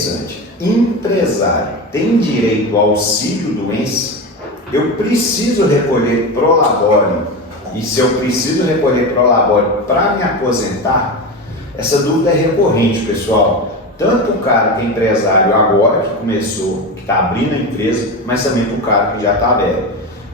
interessante. Empresário tem direito ao auxílio-doença? Eu preciso recolher Prolabore? E se eu preciso recolher Prolabore para me aposentar? Essa dúvida é recorrente, pessoal. Tanto o cara que é empresário agora, que começou, que está abrindo a empresa, mas também para o cara que já está velho.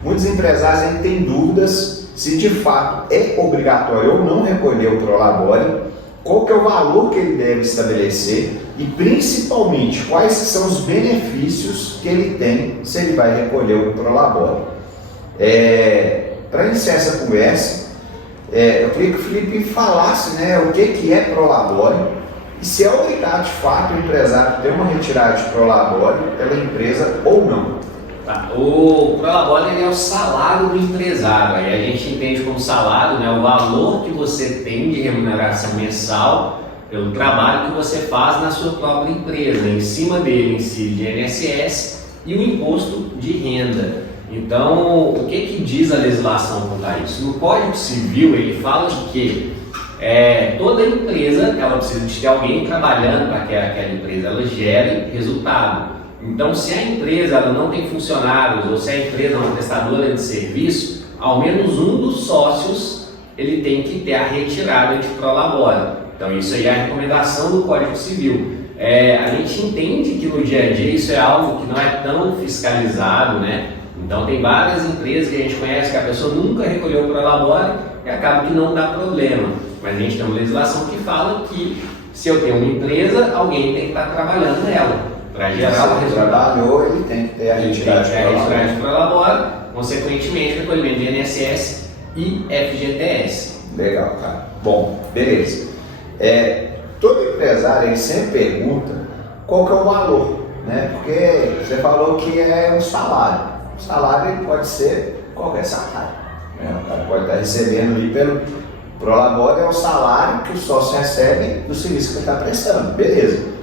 Muitos empresários ainda têm dúvidas se de fato é obrigatório ou não recolher o Prolabore, qual que é o valor que ele deve estabelecer e principalmente quais são os benefícios que ele tem se ele vai recolher o Prolabore. Para iniciar essa conversa, eu queria que o Felipe falasse, né, o que é Prolabore e se é obrigado de fato o empresário ter uma retirada de Prolabore pela empresa ou não. Tá. O Prolabore é o salário do empresário. Aí a gente entende como salário, né, o valor que você tem de remuneração mensal pelo trabalho que você faz na sua própria empresa. Em cima dele incide de INSS e o imposto de renda. Então, o que diz a legislação quanto a isso? No Código Civil ele fala de que toda empresa ela precisa de ter alguém trabalhando para que aquela empresa ela gere resultado. Então, se a empresa ela não tem funcionários ou se a empresa é uma prestadora de serviço, ao menos um dos sócios ele tem que ter a retirada de Prolabore. Então, isso aí é a recomendação do Código Civil. A gente entende que no dia a dia isso é algo que não é tão fiscalizado, né? Então, tem várias empresas que a gente conhece que a pessoa nunca recolheu o Prolabore e acaba que não dá problema. Mas a gente tem uma legislação que fala que se eu tenho uma empresa, alguém tem que estar trabalhando nela. Para gerar o resultado. Trabalhou, ele tem que ter a retirada de Prolabore, consequentemente, recolhimento de INSS e FGTS. Legal, cara. Bom, beleza. Todo empresário ele sempre pergunta qual que é o valor, né? Porque você falou que é um salário. O salário ele pode ser qualquer salário, né? O cara pode estar recebendo ali pelo Prolabore, é o salário que o sócio recebe do serviço que ele está prestando. Beleza.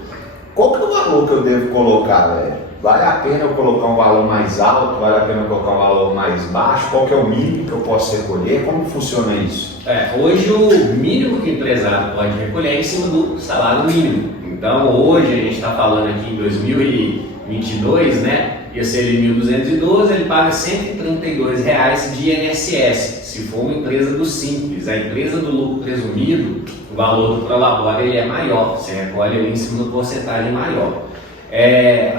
Qual que é o valor que eu devo colocar, velho? Vale a pena eu colocar um valor mais alto? Vale a pena eu colocar um valor mais baixo? Qual que é o mínimo que eu posso recolher? Como funciona isso? Hoje o mínimo que o empresário pode recolher é em cima do salário mínimo. Então hoje a gente está falando aqui em 2022, né? Ia ser ele 1.212, ele paga R$ 132 de INSS, se for uma empresa do Simples. A empresa do lucro presumido, o valor do Prolabore ele é maior, você recolhe ali em cima de uma porcentagem maior.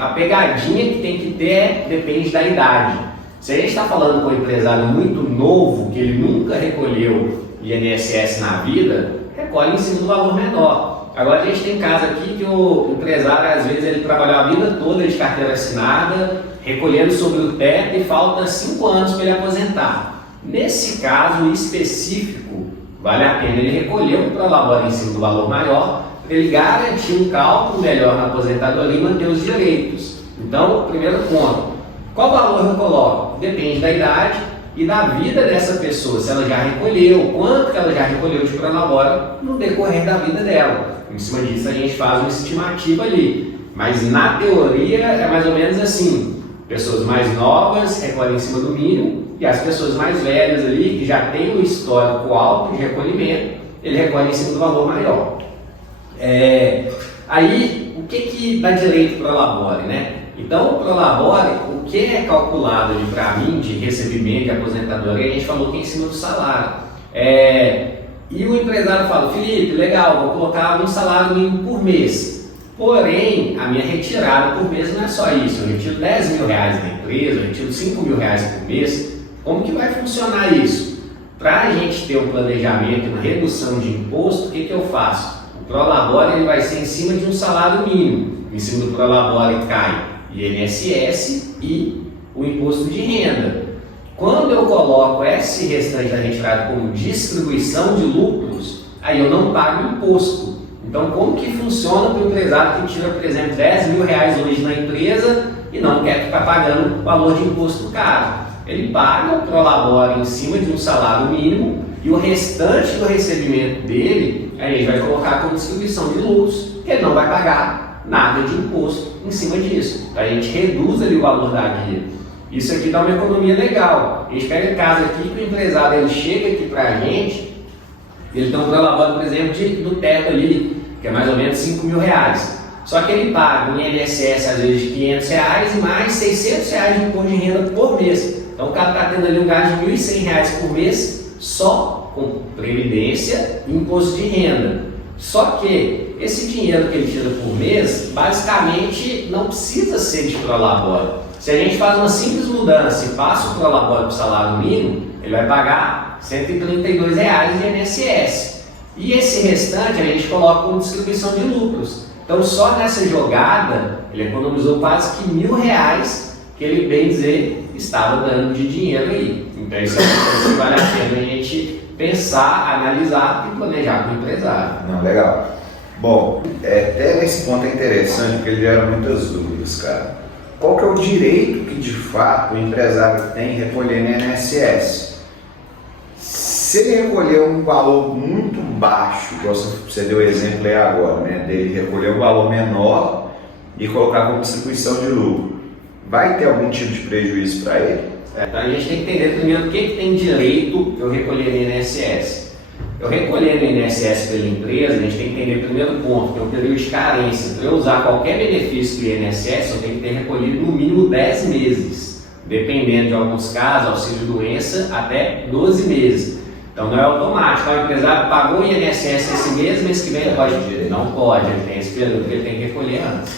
A pegadinha que tem que ter depende da idade. Se a gente está falando com um empresário muito novo, que ele nunca recolheu INSS na vida, recolhe em cima do valor menor. Agora a gente tem caso aqui que o empresário, às vezes, ele trabalhou a vida toda de carteira assinada, recolhendo sobre o teto e falta 5 anos para ele aposentar. Nesse caso específico, vale a pena ele recolher o Prolabore em cima do valor maior, para ele garantir um cálculo melhor na aposentadoria e manter os direitos. Então, primeiro ponto, qual valor eu coloco? Depende da idade e da vida dessa pessoa, se ela já recolheu, quanto que ela já recolheu de Prolabore no decorrer da vida dela. Em cima disso a gente faz uma estimativa ali, mas na teoria é mais ou menos assim, pessoas mais novas recolhem em cima do mínimo e as pessoas mais velhas ali, que já têm um histórico alto de recolhimento, ele recolhe em cima do valor maior. Aí, o que dá direito para o Prolabore, né? Então, o Prolabore, o que é calculado para mim de recebimento de aposentadoria, a gente falou que é em cima do salário. E o empresário fala, Felipe, legal, vou colocar um salário mínimo por mês. Porém, a minha retirada por mês não é só isso. Eu retiro R$10 mil da empresa, eu retiro R$5 mil por mês. Como que vai funcionar isso? Para a gente ter um planejamento, uma redução de imposto, o que eu faço? O Prolabore ele vai ser em cima de um salário mínimo. Em cima do Prolabore cai INSS e o imposto de renda. Quando eu coloco esse restante da retirada como distribuição de lucros, aí eu não pago imposto. Então, como que funciona para o empresário que tira, por exemplo, R$10 mil hoje na empresa e não quer ficar pagando o valor de imposto caro? Ele paga o Prolabore em cima de um salário mínimo e o restante do recebimento dele, aí ele vai colocar como distribuição de lucros, que ele não vai pagar nada de imposto em cima disso. A gente reduz ali o valor da guia. Isso aqui dá uma economia legal. A gente pega caso aqui que o empresário ele chega aqui para a gente, ele tem um Prolabore, por exemplo, do teto ali, que é mais ou menos R$5 mil. Só que ele paga um INSS às vezes de R$ 500 e mais R$ 600 de imposto de renda por mês. Então o cara está tendo ali um gasto de R$ 1.100 por mês só com previdência e imposto de renda. Só que esse dinheiro que ele tira por mês, basicamente não precisa ser de prolabore. Se a gente faz uma simples mudança e passa o prolabore para o salário mínimo, ele vai pagar R$ 132 de INSS. E esse restante a gente coloca como distribuição de lucros. Então só nessa jogada ele economizou quase que R$ 1.000 que ele, bem dizer, estava dando de dinheiro aí. Então isso é uma coisa que vale a pena a gente pensar, analisar e planejar com o empresário. Não, legal. Bom, até nesse ponto é interessante porque ele gera muitas dúvidas, cara. Qual que é o direito que de fato o empresário tem em recolher no INSS? Se ele recolher um valor muito baixo, igual você deu o exemplo aí agora, né, dele recolher um valor menor e colocar como distribuição de lucro, vai ter algum tipo de prejuízo para ele? Então a gente tem que entender primeiro o que tem direito eu recolher no INSS. Eu recolher no INSS pela empresa, a gente tem que entender o primeiro ponto, que é o período de carência. Para eu usar qualquer benefício do INSS, eu tenho que ter recolhido no mínimo 10 meses. Dependendo de alguns casos, auxílio-doença, até 12 meses. Então não é automático. O empresário pagou o INSS esse mês que vem ele pode direito. Não pode, ele tem esse período que ele tem que recolher antes.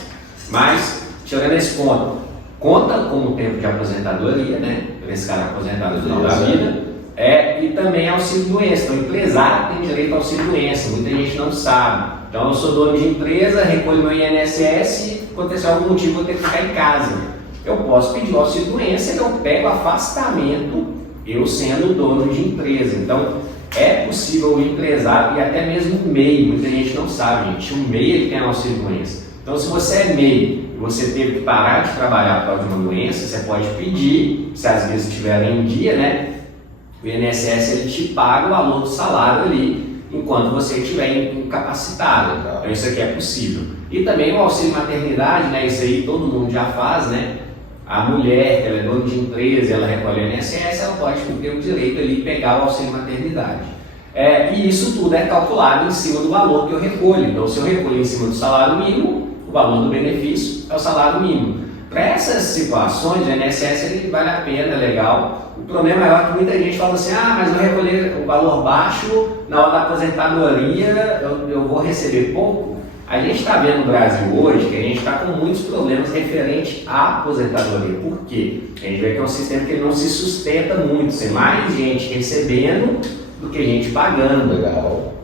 Mas, chegando nesse ponto, conta como tempo de aposentadoria, né? Para esse cara aposentado no final da vida. E também auxílio-doença. Então, o empresário tem direito ao auxílio-doença, muita gente não sabe. Então, eu sou dono de empresa, recolho meu INSS e aconteceu algum motivo, eu vou ter que ficar em casa. Eu posso pedir o auxílio-doença e eu pego afastamento, eu sendo dono de empresa. Então, é possível o empresário e até mesmo o MEI, muita gente não sabe, gente. O MEI ele tem auxílio-doença. Então, se você é MEI e você teve que parar de trabalhar por causa de uma doença, você pode pedir, se às vezes estiverem em dia, né? O INSS ele te paga o valor do salário ali, enquanto você estiver incapacitado. Então isso aqui é possível. E também o auxílio maternidade, né? Isso aí todo mundo já faz, né? A mulher, que ela é dona de empresa, ela recolhe o INSS, ela pode ter o direito ali de pegar o auxílio maternidade. E isso tudo é calculado em cima do valor que eu recolho. Então se eu recolho em cima do salário mínimo, o valor do benefício é o salário mínimo. Para essas situações, o INSS ele vale a pena, é legal. O problema é que muita gente fala assim, mas eu recolher o valor baixo, na hora da aposentadoria eu vou receber pouco. A gente está vendo no Brasil hoje que a gente está com muitos problemas referentes à aposentadoria. Por quê? A gente vê que é um sistema que não se sustenta muito, tem mais gente recebendo do que gente pagando. Legal.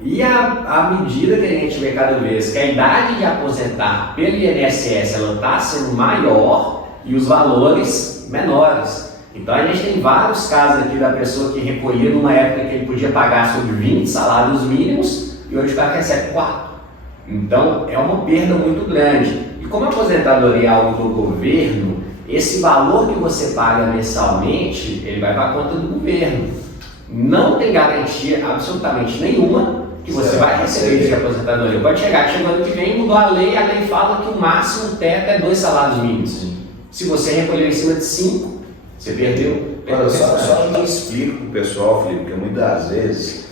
E à medida que a gente vê cada vez que a idade de aposentar pelo INSS ela está sendo maior e os valores menores. Então a gente tem vários casos aqui da pessoa que recolhia numa época que ele podia pagar sobre 20 salários mínimos e hoje o cara recebe 4. Então é uma perda muito grande. E como a aposentadoria é algo do governo, esse valor que você paga mensalmente, ele vai para a conta do governo. Não tem garantia absolutamente nenhuma que você vai receber de aposentadoria. Pode chegar, que ano que vem mudou a lei fala que o máximo teto é 2 salários mínimos. Se você recolheu em cima de 5, você perdeu. Olha, só me explica para o pessoal, Felipe, porque muitas vezes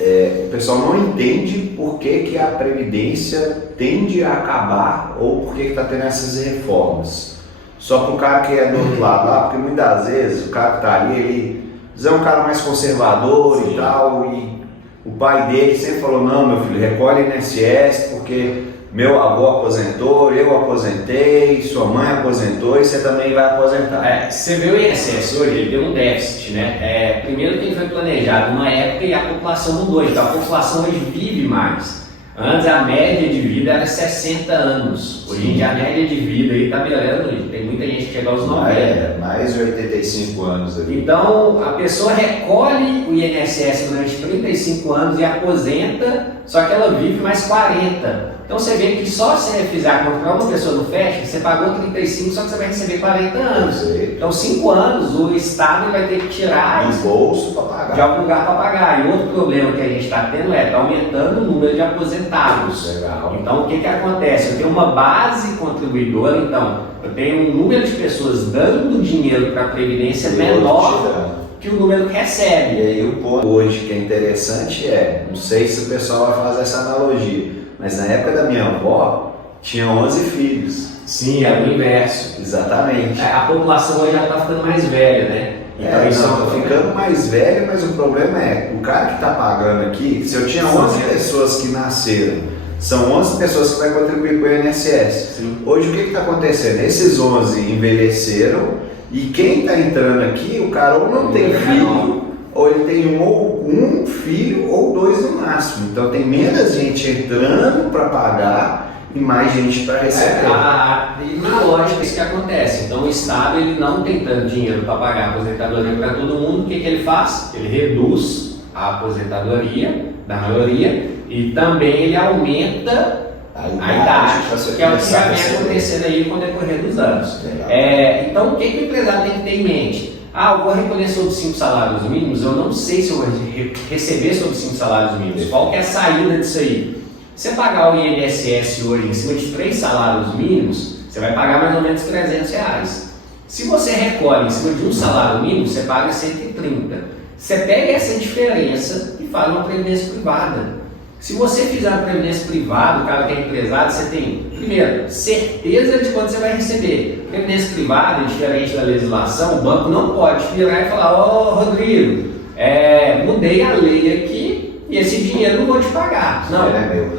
o pessoal não entende por que a Previdência tende a acabar ou por que está tendo essas reformas. Só para o cara que é do outro lado lá, porque muitas vezes o cara que está ali, ele é um cara mais conservador e tal, e o pai dele sempre falou, não, meu filho, recolhe INSS porque meu avô aposentou, eu aposentei, sua mãe aposentou e você também vai aposentar. Você vê o INSS hoje, ele deu um déficit, né? Primeiro que ele foi planejado numa época e a população mudou, então a população hoje vive mais. Antes a média de vida era 60 anos, hoje em dia a média de vida aí está melhorando, tem muita gente que chega aos 90. Mais de 85 anos ali. Então a pessoa recolhe o INSS durante 35 anos e aposenta, só que ela vive mais 40. Então você vê que só se você fizer a conta para uma pessoa no FET, você pagou 35, só que você vai receber 40 anos. Então 5 anos o Estado vai ter que tirar de bolso para pagar. De algum lugar para pagar. E outro problema que a gente está tendo está aumentando o número de aposentados. Legal. Então o que acontece? Eu tenho uma base contribuidora, então eu tenho um número de pessoas dando dinheiro para a Previdência menor que o número que recebe. E aí o ponto hoje que é interessante não sei se o pessoal vai fazer essa analogia, Mas na época da minha avó, tinha 11 filhos. Sim, é o inverso. Exatamente. A população hoje já está ficando mais velha, né? Então, isso está ficando mais velho, mas o problema é, o cara que está pagando aqui, se eu tinha 11 pessoas que nasceram, são 11 pessoas que vai contribuir com o INSS. Sim. Hoje o que está acontecendo? Esses 11 envelheceram e quem está entrando aqui, o cara ou não tem filho, ou ele tem um filho ou 2 no máximo. Então tem menos gente entrando para pagar e mais gente para receber. E na lógica isso que acontece. Então o Estado ele não tem tanto dinheiro para pagar a aposentadoria para todo mundo. O que ele faz? Ele reduz a aposentadoria da maioria e também ele aumenta a idade, que é o que já vem acontecendo aí com o decorrer dos anos. Então o que o empresário tem que ter em mente? Eu vou recolher sobre 5 salários mínimos, eu não sei se eu vou receber sobre 5 salários mínimos. Qual que é a saída disso aí? Você pagar o INSS hoje em cima de 3 salários mínimos, você vai pagar mais ou menos R$300. Se você recolhe em cima de um salário mínimo, você paga 130. Você pega essa diferença e faz uma previdência privada. Se você fizer uma previdência privada, o cara que é empresário, você tem, primeiro, certeza de quando você vai receber. Previdência privada, diferente da legislação, o banco não pode virar e falar: Rodrigo, mudei a lei aqui e esse dinheiro não vou te pagar. Não, é meu.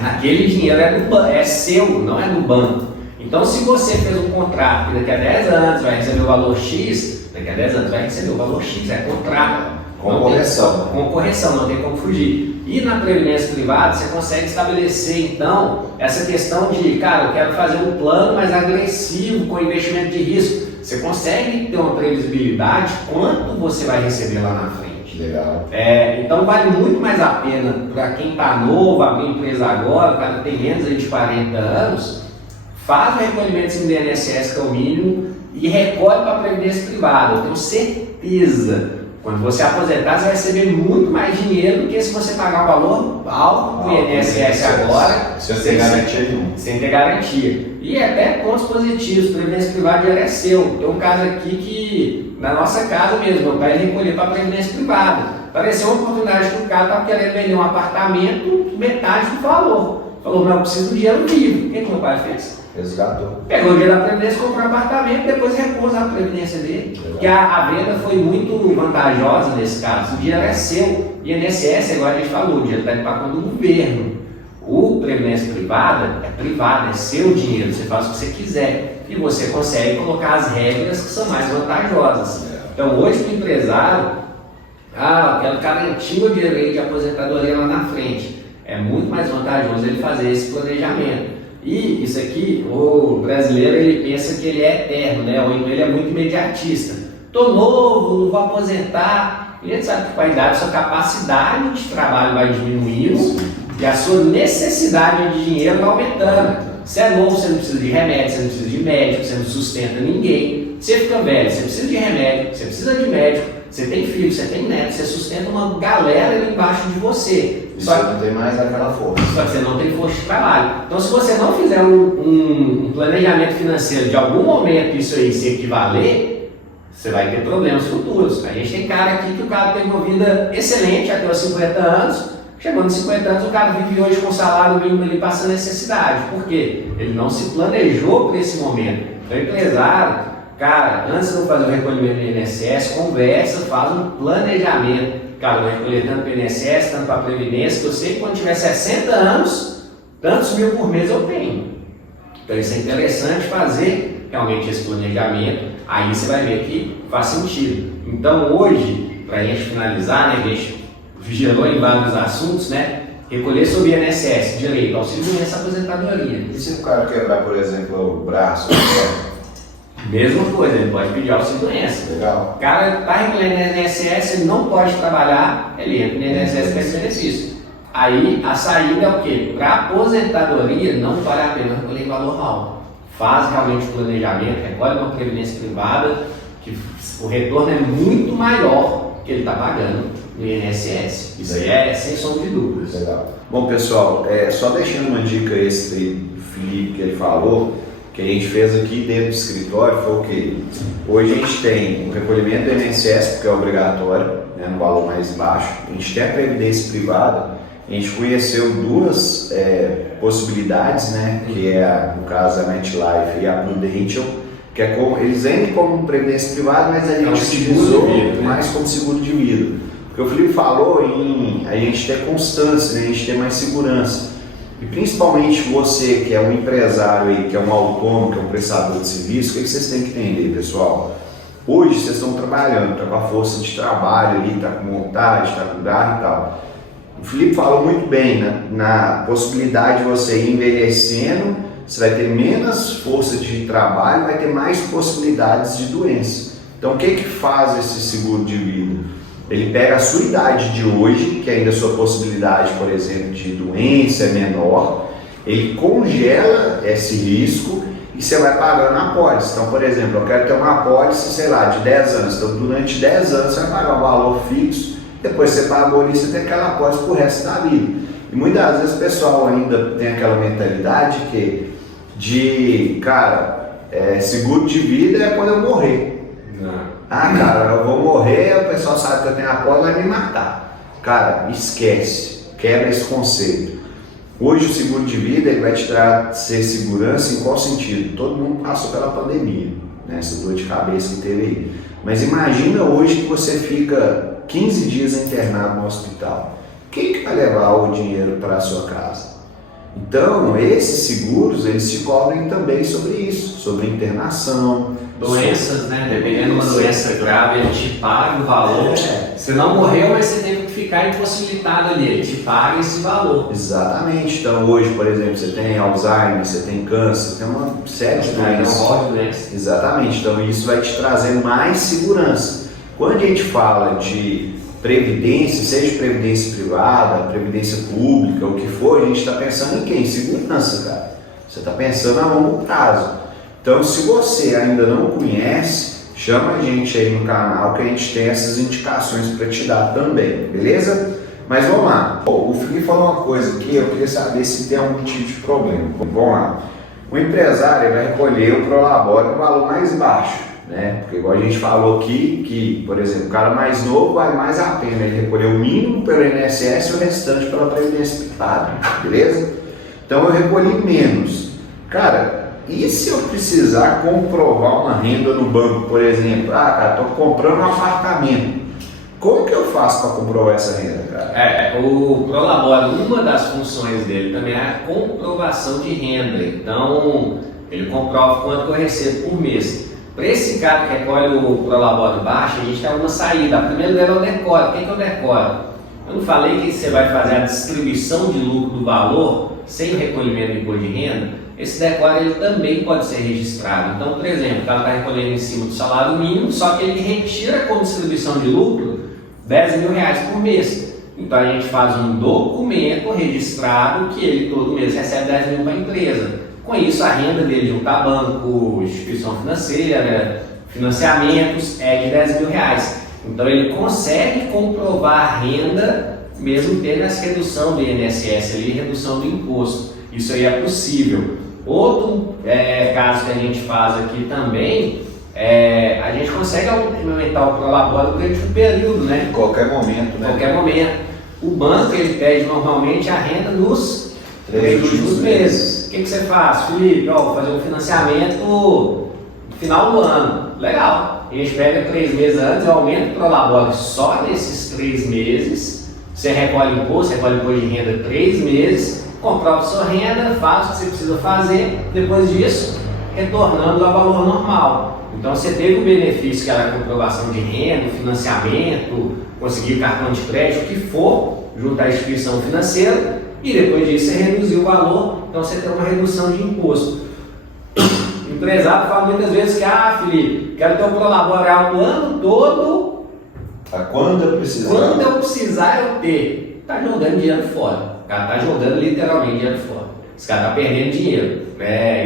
Aquele dinheiro é seu, não é do banco. Então, se você fez um contrato que daqui a 10 anos vai receber o valor X, daqui a 10 anos vai receber o valor X, é contrato. Com correção. Com correção, não tem como fugir. E na previdência privada você consegue estabelecer então essa questão de, cara, eu quero fazer um plano mais agressivo com investimento de risco. Você consegue ter uma previsibilidade quanto você vai receber lá na frente. Legal. Então vale muito mais a pena para quem está novo, abrir empresa agora, o cara tem menos de 40 anos, faz o recolhimento do INSS, que é o mínimo, e recolhe para a previdência privada. Eu tenho certeza. Quando você aposentar, você vai receber muito mais dinheiro do que se você pagar o valor alto do INSS agora, sem ter garantia nenhuma. Sem ter garantia. E até pontos positivos, previdência privada já é seu. Tem um caso aqui que, na nossa casa mesmo, meu pai recolheu para a previdência privada. Apareceu uma oportunidade que o cara estava querendo vender um apartamento, metade do valor. Falou: mas eu preciso do dinheiro vivo. O que meu pai fez? Resgatou. Pegou o dinheiro da Previdência, comprou um apartamento, depois repôs a Previdência dele. Porque a venda foi muito vantajosa nesse caso. O dinheiro é seu. E INSS, agora a gente falou, o dinheiro está indo para conta do governo. O Previdência privada, é seu dinheiro, você faz o que você quiser. E você consegue colocar as regras que são mais vantajosas. Então hoje o empresário, eu quero garantir o dinheiro de aposentadoria lá na frente. É muito mais vantajoso ele fazer esse planejamento. E isso aqui, o brasileiro ele pensa que ele é eterno, né? Ou então ele é muito imediatista. Tô novo, não vou aposentar. E a gente sabe que com a idade, sua capacidade de trabalho vai diminuindo e a sua necessidade de dinheiro vai aumentando. Você é novo, você não precisa de remédio, você não precisa de médico, você não sustenta ninguém. Você fica velho, você precisa de remédio, você precisa de médico, você tem filho, você tem neto, você sustenta uma galera ali embaixo de você. Só que não tem mais aquela força. Só que você não tem força de trabalho. Então, se você não fizer um planejamento financeiro de algum momento isso aí se equivaler, você vai ter problemas futuros. A gente tem cara aqui que o cara tem uma vida excelente até os 50 anos, chegando aos 50 anos o cara vive hoje com um salário mínimo ali passando necessidade. Por quê? Ele não se planejou para esse momento. Então, empresário, cara, antes de eu fazer o recolhimento do INSS, conversa, faz um planejamento. Cara, eu vou recolher tanto para o INSS, tanto para a Previdência, que eu sei que quando tiver 60 anos, tantos mil por mês eu tenho. Então isso é interessante fazer realmente esse planejamento, aí você vai ver que faz sentido. Então hoje, para a gente finalizar, né, a gente gerou em vários assuntos, né? Recolher sobre o INSS, direito, auxílio doença, aposentadoria. E se o cara quebrar, por exemplo, o braço? Mesma coisa, ele pode pedir auxílio doença. Legal. O cara está recolhendo no INSS, ele não pode trabalhar, ele entra no INSS com esse benefício. Aí a saída é o quê? Para aposentadoria não vale a pena recolher valor alto. Faz realmente o planejamento, recolhe uma previdência privada, que o retorno é muito maior que ele está pagando no INSS. Isso aí é sem sombra de dúvidas. Legal. Bom, pessoal, só deixando uma dica extra aí do Felipe que ele falou, que a gente fez aqui dentro do escritório, foi o quê? Hoje a gente tem o recolhimento do INSS, porque é obrigatório, né, no valor mais baixo. A gente tem a previdência privada a gente conheceu duas possibilidades, né? Que é, no caso, a MetLife e a Prudential, que é como, eles vendem como previdência privada, mas a gente utilizou mais como seguro de vida. Porque o Felipe falou em a gente ter constância, né? A gente ter mais segurança. E principalmente você que é um empresário aí, que é um autônomo, que é um prestador de serviço, o que vocês têm que entender, pessoal? Hoje vocês estão trabalhando, está com a força de trabalho ali, está com vontade, está com garra e tal. O Felipe falou muito bem, né? Na possibilidade de você ir envelhecendo, você vai ter menos força de trabalho, vai ter mais possibilidades de doença. Então o que faz esse seguro de vida? Ele pega a sua idade de hoje, que ainda a sua possibilidade, por exemplo, de doença é menor, ele congela esse risco e você vai pagando a apólice. Então, por exemplo, eu quero ter uma apólice, sei lá, de 10 anos. Então, durante 10 anos você vai pagar um valor fixo, depois você pagou isso, você tem aquela apólice pro resto da vida. E muitas vezes o pessoal ainda tem aquela mentalidade seguro de vida é quando eu morrer. Não. Ah, cara, eu vou morrer, o pessoal sabe que eu tenho apólice e vai me matar. Cara, esquece, quebra esse conceito. Hoje o seguro de vida ele vai te trazer segurança em qual sentido? Todo mundo passou pela pandemia, né? Essa dor de cabeça que teve aí. Mas imagina hoje que você fica 15 dias internado no hospital. Quem que vai levar o dinheiro para a sua casa? Então, esses seguros, eles te cobrem também sobre isso, sobre internação. Doenças, né? Dependendo de uma doença grave, ele te paga o valor. Você não morreu, mas você teve que ficar impossibilitado ali, ele te paga esse valor. Exatamente. Então, hoje, por exemplo, você tem Alzheimer, você tem câncer, tem uma série de doenças. Exatamente. Então, isso vai te trazer mais segurança. Quando a gente fala de previdência, seja previdência privada, previdência pública, o que for, a gente está pensando em quem? Segurança, cara. Você está pensando a longo prazo. Então, se você ainda não conhece, chama a gente aí no canal que a gente tem essas indicações para te dar também, beleza? Mas vamos lá. O Felipe falou uma coisa aqui, eu queria saber se tem algum tipo de problema. Vamos lá. O empresário vai recolher o Prolabore no valor mais baixo, né? Porque igual a gente falou aqui, que, por exemplo, o cara mais novo vale mais a pena ele recolher o mínimo pelo INSS e o restante pela Previdência Privada, beleza? Então eu recolhi menos. Cara, e se eu precisar comprovar uma renda no banco, por exemplo? Ah, cara, estou comprando um apartamento. Como que eu faço para comprovar essa renda, cara? O Prolabore, uma das funções dele também é a comprovação de renda. Então, ele comprova quanto que eu recebo por mês. Para esse cara que recolhe o Prolabore baixo, a gente tem uma saída. A primeira dela é o decoro. O que é o decoro? Eu não falei que você vai fazer a distribuição de lucro do valor sem o recolhimento do imposto de renda? Esse decoro ele também pode ser registrado. Então, por exemplo, o cara está recolhendo em cima do salário mínimo, só que ele retira como distribuição de lucro R$10 mil por mês. Então a gente faz um documento registrado que ele todo mês recebe 10 mil para a empresa. Com isso, a renda dele junto a banco, instituição financeira, financiamentos é de R$10 mil. Então ele consegue comprovar a renda mesmo tendo essa redução do INSS ali, redução do imposto. Isso aí é possível. Outro caso que a gente faz aqui também, a gente consegue aumentar o Prolabore durante um período, né? Em qualquer momento, né? Qualquer momento. O banco ele pede normalmente a renda nos 3 últimos meses. O que você faz, Felipe? Vou fazer um financiamento no final do ano. Legal. A gente pega 3 meses antes, eu aumento o Prolabore só nesses 3 meses. Você recolhe imposto de renda 3 meses. Comprova sua renda, faz o que você precisa fazer, depois disso, retornando ao valor normal. Então você teve o benefício que era a comprovação de renda, financiamento, conseguir cartão de crédito, o que for, junto à instituição financeira, e depois disso você reduziu o valor, então você tem uma redução de imposto. O empresário fala muitas vezes que, Felipe, quero ter um Prolabore alto o ano todo. Quando eu precisar. Quando eu precisar eu ter. Está jogando dinheiro fora. O cara está jogando literalmente dinheiro fora. Esse cara está perdendo dinheiro.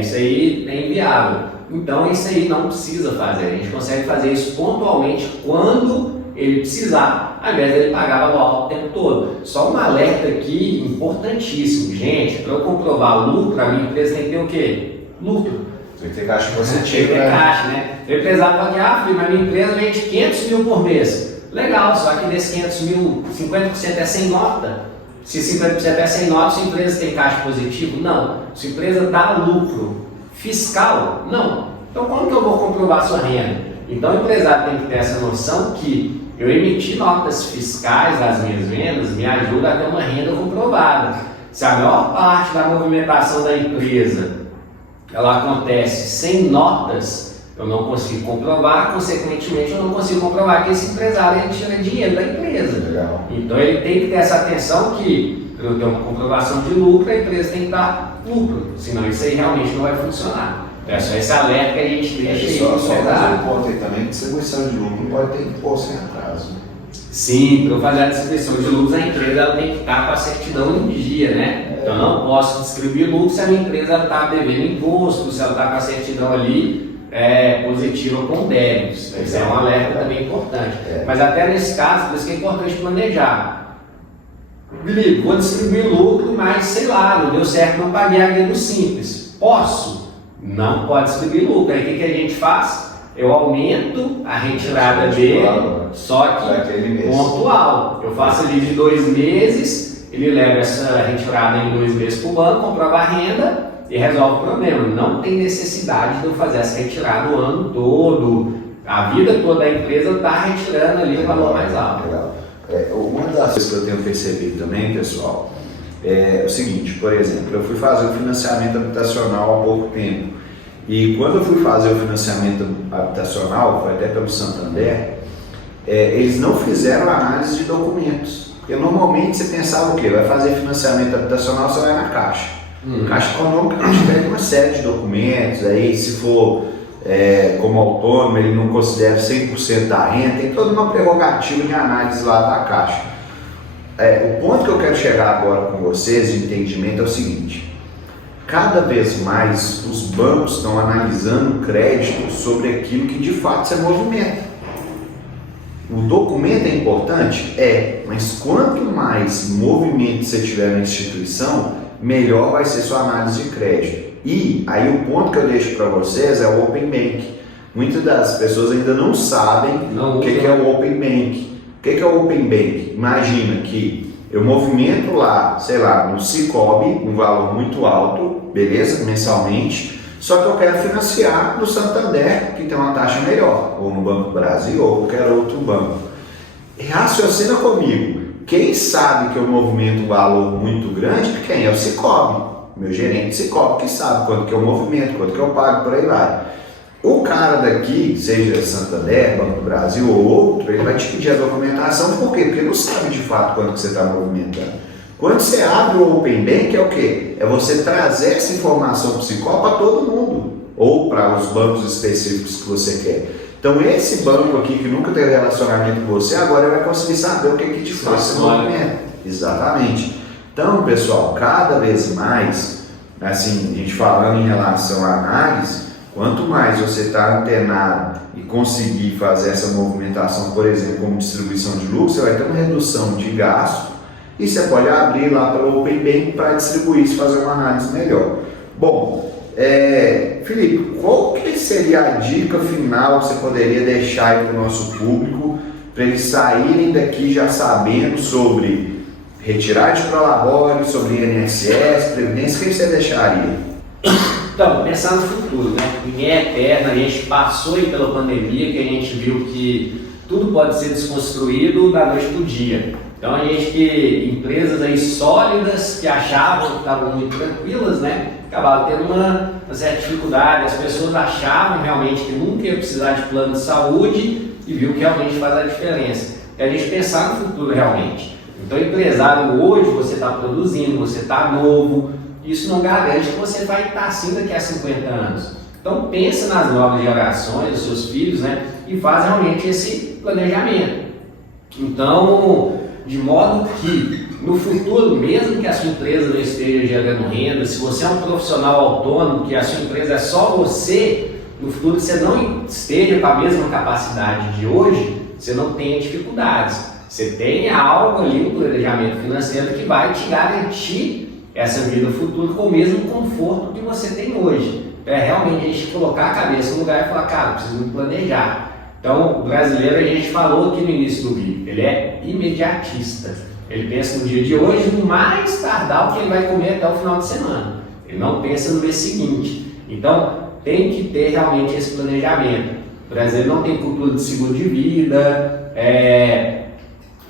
Isso aí é inviável. Então isso aí não precisa fazer. A gente consegue fazer isso pontualmente quando ele precisar, ao invés dele pagar valor alto o tempo todo. Só um alerta aqui importantíssimo. Gente, para eu comprovar lucro, a minha empresa tem que ter o quê? Lucro. Tem que ter caixa que você Tem tira. que ter caixa, né? O empresário fala que, Felipe, mas minha empresa vende 500 mil por mês. Legal, só que desses 500 mil, 50% é sem nota. Se você pensa em nota, se a empresa tem caixa positivo? Não. Se a empresa dá lucro fiscal? Não. Então como que eu vou comprovar a sua renda? Então o empresário tem que ter essa noção que eu emitir notas fiscais das minhas vendas me ajuda a ter uma renda comprovada. Se a maior parte da movimentação da empresa ela acontece sem notas, eu não consigo comprovar, consequentemente eu não consigo comprovar que esse empresário ele tira dinheiro da empresa. Legal. Então ele tem que ter essa atenção que para eu ter uma comprovação de lucro, a empresa tem que dar lucro, senão isso aí realmente não vai funcionar. É só esse alerta que a gente deixa aí. Só mais um ponto aí também, distribuição de lucro não pode ter imposto em atraso. Sim, para eu fazer a distribuição de lucros, a empresa ela tem que estar com a certidão em dia, né? Então eu não posso distribuir lucro se a minha empresa está devendo imposto, se ela está com a certidão ali positiva com débitos. Então, isso é um alerta também importante. Mas até nesse caso, por isso que é importante planejar. Felipe, vou distribuir lucro, mas sei lá, não deu certo, não paguei a grana simples. Posso? Não pode distribuir lucro. Aí o que a gente faz? Eu aumento a retirada dele, só que pontual. Eu faço ali de 2 meses, ele leva essa retirada em 2 meses para o banco, comprova a renda e resolve o problema. Não tem necessidade de eu fazer essa retirada o ano todo. A vida toda da empresa está retirando ali o valor mais alto. Legal. Uma das coisas que eu tenho percebido também, pessoal, é o seguinte, por exemplo, eu fui fazer o financiamento habitacional há pouco tempo. E quando eu fui fazer o financiamento habitacional, foi até pelo Santander, eles não fizeram análise de documentos. Porque normalmente você pensava o quê? Vai fazer financiamento habitacional, você vai na Caixa. Caixa Econômica a gente pede uma série de documentos, aí se for como autônomo, ele não considera 100% da renda, tem toda uma prerrogativa de análise lá da Caixa. O ponto que eu quero chegar agora com vocês de entendimento é o seguinte: cada vez mais os bancos estão analisando crédito sobre aquilo que de fato você movimenta. O documento é importante? Mas quanto mais movimento você tiver na instituição, melhor vai ser sua análise de crédito. E aí o ponto que eu deixo para vocês é o Open Bank. Muitas das pessoas ainda não sabem o que é o Open Bank. O que é o Open Bank? Imagina que eu movimento lá, sei lá, no Sicoob, um valor muito alto, beleza, mensalmente, só que eu quero financiar no Santander, que tem uma taxa melhor, ou no Banco do Brasil, ou qualquer outro banco. Raciocina comigo, quem sabe que eu movimento um valor muito grande, quem é o Sicoob, meu gerente Sicoob, que sabe quanto que eu movimento, quanto que eu pago, por aí vai. O cara daqui, seja Santander, Banco do Brasil ou outro, ele vai te pedir a documentação, por quê? Porque ele não sabe de fato quanto que você está movimentando. Quando você abre o Open Bank, é o quê? É você trazer essa informação para o Sicoob para todo mundo, ou para os bancos específicos que você quer. Então esse banco aqui que nunca teve relacionamento com você, agora vai conseguir saber o que de fato você movimenta. Exatamente. Então, pessoal, cada vez mais, assim, a gente falando em relação à análise, quanto mais você está antenado e conseguir fazer essa movimentação, por exemplo, como distribuição de lucro, você vai ter uma redução de gasto e você pode abrir lá pelo Open Bank para distribuir isso, fazer uma análise melhor. Bom, Felipe, qual que seria a dica final que você poderia deixar aí para o nosso público, para eles saírem daqui já sabendo sobre retirar de prolabore, sobre INSS, Previdência, o que você deixaria? Então, pensar no futuro, né? Ninguém é eterno, a gente passou aí pela pandemia, que a gente viu que tudo pode ser desconstruído da noite para o dia. Então a gente que empresas aí sólidas que achavam que estavam muito tranquilas, né? Acabaram tendo uma certa dificuldade, as pessoas achavam realmente que nunca ia precisar de plano de saúde e viu que realmente faz a diferença. É a gente pensar no futuro realmente. Então empresário, hoje você está produzindo, você está novo, isso não garante que você vai estar assim daqui a 50 anos. Então pensa nas novas gerações, os seus filhos, né? E faz realmente esse planejamento. Então, de modo que no futuro, mesmo que a sua empresa não esteja gerando renda, se você é um profissional autônomo, que a sua empresa é só você, no futuro você não esteja com a mesma capacidade de hoje, você não tenha dificuldades. Você tem algo ali no planejamento financeiro que vai te garantir essa vida futura com o mesmo conforto que você tem hoje. É realmente a gente colocar a cabeça no lugar e falar, cara, preciso me planejar. Então, o brasileiro, a gente falou aqui no início do vídeo, ele é imediatista. Ele pensa no dia de hoje, no mais tardar o que ele vai comer até o final de semana. Ele não pensa no mês seguinte. Então, tem que ter realmente esse planejamento. O Brasil não tem cultura de seguro de vida,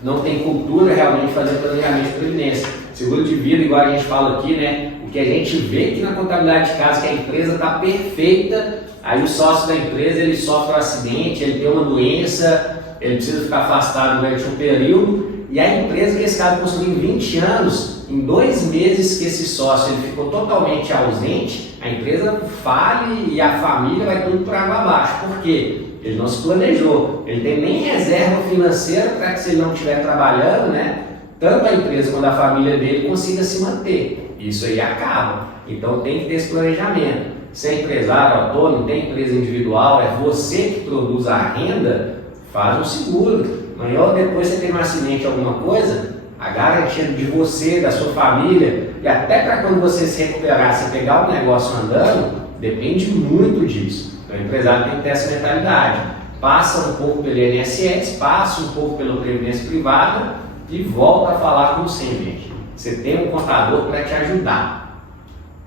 não tem cultura realmente de fazer planejamento de previdência. Seguro de vida, igual a gente fala aqui, né? O que a gente vê aqui na contabilidade de casa, que a empresa está perfeita, aí o sócio da empresa ele sofre um acidente, ele tem uma doença, ele precisa ficar afastado durante um período, e a empresa que esse cara construiu em 20 anos, em 2 meses que esse sócio ele ficou totalmente ausente, a empresa fale e a família vai tudo por água abaixo. Por quê? Ele não se planejou, ele tem nem reserva financeira para que, se ele não estiver trabalhando, né, tanto a empresa quanto a família dele consiga se manter. Isso aí acaba. Então tem que ter esse planejamento. Se é empresário autônomo, tem empresa individual, é você que produz a renda, faz um seguro. Amanhã ou depois você tem um acidente, alguma coisa, a garantia de você, da sua família, e até para quando você se recuperar, você pegar o negócio andando, depende muito disso. Então o empresário tem que ter essa mentalidade. Passa um pouco pelo INSS, passa um pouco pela previdência privada e volta a falar como sempre, gente. Você tem um contador para te ajudar.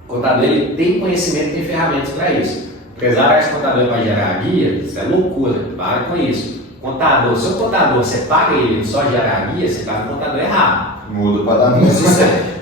O contador ele tem conhecimento, tem ferramentas para isso. O empresário acha que o contador vai gerar guia, isso é loucura, para com isso. Contador, seu contador, você paga ele só gerar guia, você paga o contador errado. Muda para dar menos.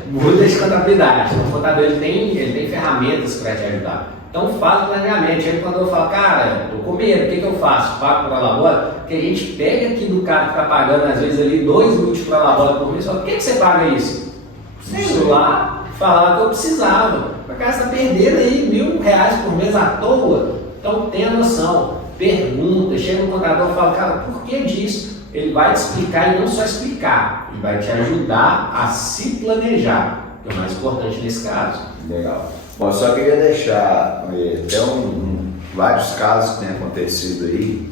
Muda de contabilidade. Então, o contador ele tem ferramentas para te ajudar. Então faz o planejamento. Aí quando eu falo, cara, tô com medo, o que eu faço? Pago por labora? Porque a gente pega aqui do cara que está pagando às vezes ali 2 mil por labora por mês, fala, por que você paga isso? Sei lá, falava que eu precisava. Para cá você está perdendo aí R$1.000 por mês à toa. Então tenha noção, pergunta, chega no contador e fala, cara, por que disso? Ele vai te explicar e não só explicar, ele vai te ajudar a se planejar, que é o mais importante nesse caso. Legal. Bom, eu só queria deixar até vários casos que têm acontecido aí,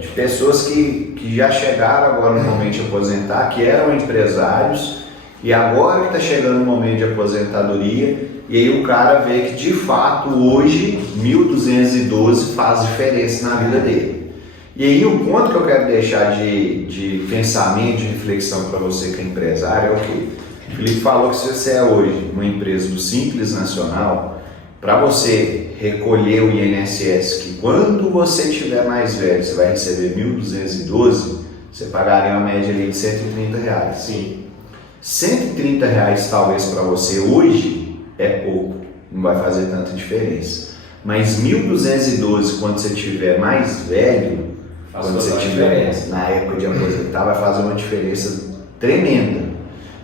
de pessoas que já chegaram agora no momento de aposentar, que eram empresários, e agora que está chegando o momento de aposentadoria, e aí o cara vê que de fato hoje 1.212 faz diferença na vida dele. E aí o ponto que eu quero deixar de pensamento, de reflexão para você que é empresário é o quê? O Felipe falou que se você é hoje uma empresa do Simples Nacional, para você recolher o INSS, que quando você tiver mais velho você vai receber 1.212, você pagaria uma média ali de R$130. Sim. R$130 talvez para você hoje é pouco, não vai fazer tanta diferença. Mas 1.212 quando você tiver mais velho, quando você tiver na época de aposentar, vai fazer uma diferença tremenda.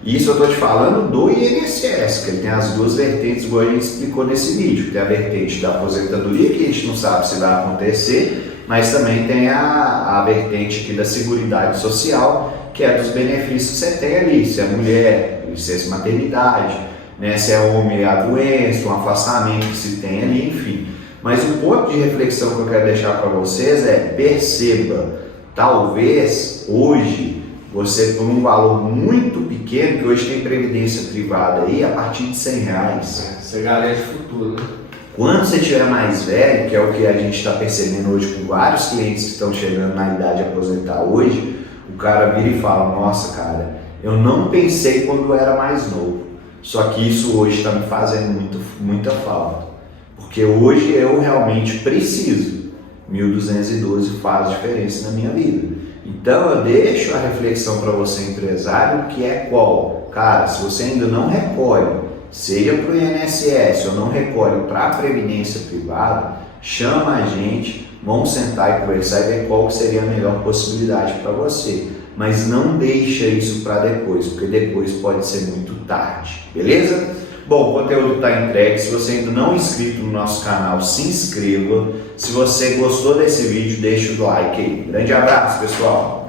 E isso eu estou te falando do INSS, que ele tem as duas vertentes, igual a gente explicou nesse vídeo. Tem a vertente da aposentadoria, que a gente não sabe se vai acontecer, mas também tem a vertente aqui da Seguridade Social, que é dos benefícios que você tem ali. Se é mulher, licença maternidade, né? Se é homem, a doença, um afastamento que se tem ali, enfim. Mas o ponto de reflexão que eu quero deixar para vocês é, perceba, talvez hoje você, por um valor muito pequeno, que hoje tem previdência privada aí, a partir de R$100. Isso é galera de futuro, né? Quando você tiver mais velho, que é o que a gente está percebendo hoje com vários clientes que estão chegando na idade de aposentar hoje, o cara vira e fala, nossa cara, eu não pensei quando eu era mais novo, só que isso hoje está me fazendo muita falta, porque hoje eu realmente preciso, 1.212 faz diferença na minha vida. Então eu deixo a reflexão para você empresário, que é qual? Cara, se você ainda não recolhe, seja para o INSS ou não recolhe para a previdência privada, chama a gente, vamos sentar e conversar e ver qual que seria a melhor possibilidade para você. Mas não deixa isso para depois, porque depois pode ser muito tarde, beleza? Bom, o conteúdo está entregue. Se você ainda não é inscrito no nosso canal, se inscreva. Se você gostou desse vídeo, deixa o like aí. Grande abraço, pessoal!